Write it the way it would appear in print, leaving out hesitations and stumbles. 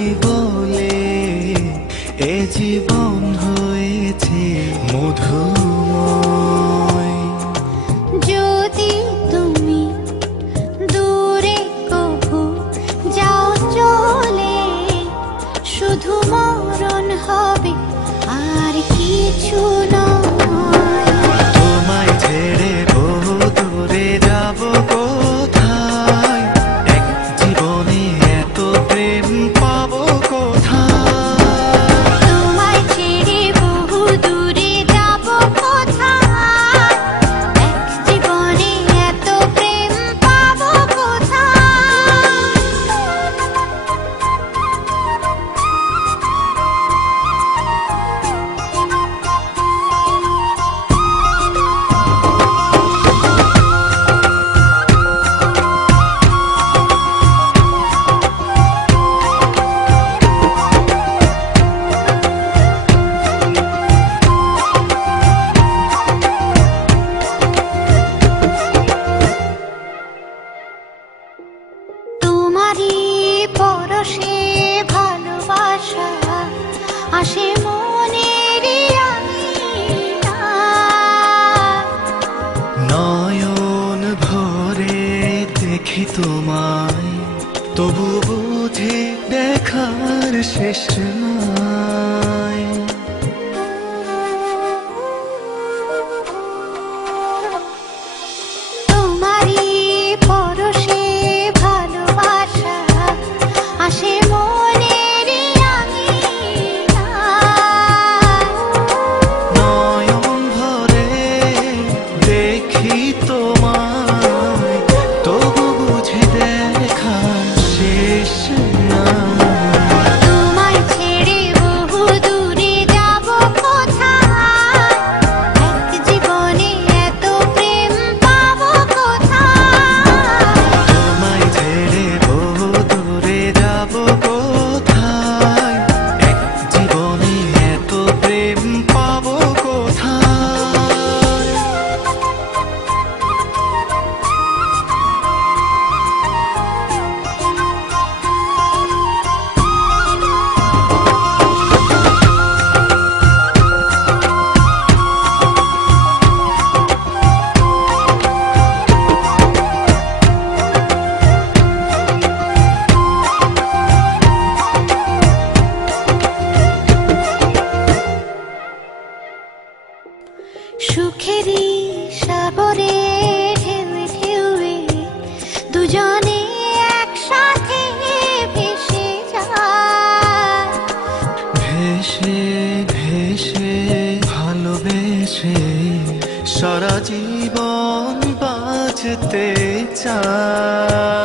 বুঝি বলে এ জীবন হয়েছে মধুময়। যদি তুমি দূরে কভু যাও চলে, শুধু মরণ হবে আর কিছু নয়। তোমায় ছেড়ে বহু দূরে যাব কোথায়, এক জীবনে এত প্রেম পাবো কোথায়। তোমায় ছেড়ে বহু দূরে যাব কোথায়, এক জীবনে এত প্রেম পাবো কোথায়। তোমারই পরশে ভালোবাসা আসে মনের আঙিনায়। নয়ন ভরে দেখি তোমায়, তবু বুঝি দেখার শেষ নাই। তোমারই পরশে ভালোবাসা আসে মনের আঙিনায়। নয়ন ভরে দেখি তোমায়, তবু বুঝি দেখার শেষ নাই। তোমায় ছেড়ে বহু দূরে যাব কোথায়, এক জীবনে এত প্রেম পাবো কোথায়। তোমায় ছেড়ে বহু দূরে যাব কোথায়, এক জীবনে এত প্রেম পাবো কোথায়। সুখেরই সাগরে ঢেউয়ে ঢেউয়ে দুজনে একসাথে ভেসে যায়। ভেসে ভেসে ভালোবেসে সারা জীবন বাঁচতে চাই।